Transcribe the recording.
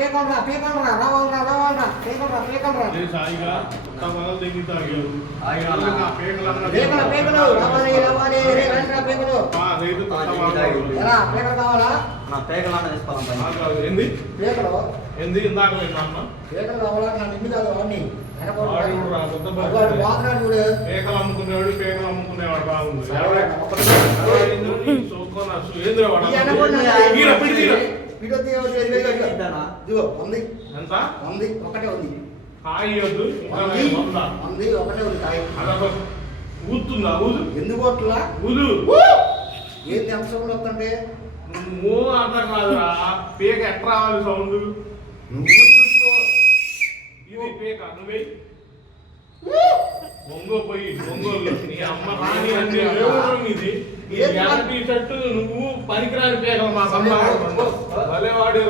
పేకలరా పేకలరా రావాలరా రావాలరా పేకలరా పేకలరా సాయిగా తమల దగ్గర తాగారు పేకల పేకలు రావాలి రావాలి రే రండిరా పేకలు రైతు ఎరా పేకలు కావాలా నా పేకలు అన్న తీసుకోవాలి ఏంది పేకలు ఏంది ఇందాక అన్న పేకలు కావాలా నా నిమ్మి కాదు అవన్నీ పేకలు అమ్ముకునేవాడు పేకలు అమ్ముకునేవాడు బాగుంది ఎంత ఉంది ఒకటే ఉంది కాయ వద్దు ఉంది ఒకటే ఉంది కాయ ఊతుందా ఊదు ఎందుకు అట్లా ఊదు ఏంది ఎంత సౌండ్ వస్తుంటే నువ్వు అర్థం కాదురా పేక ఎట్లా రావాలి సౌండ్ నువ్వు చూసుకో ఇది పేక నువ్వే ఒంగోలు నీ అమ్మ రాని అంటే ఇది టీ షర్ట్ నువ్వు పనికిరాని పేకలు మా భలే వాడు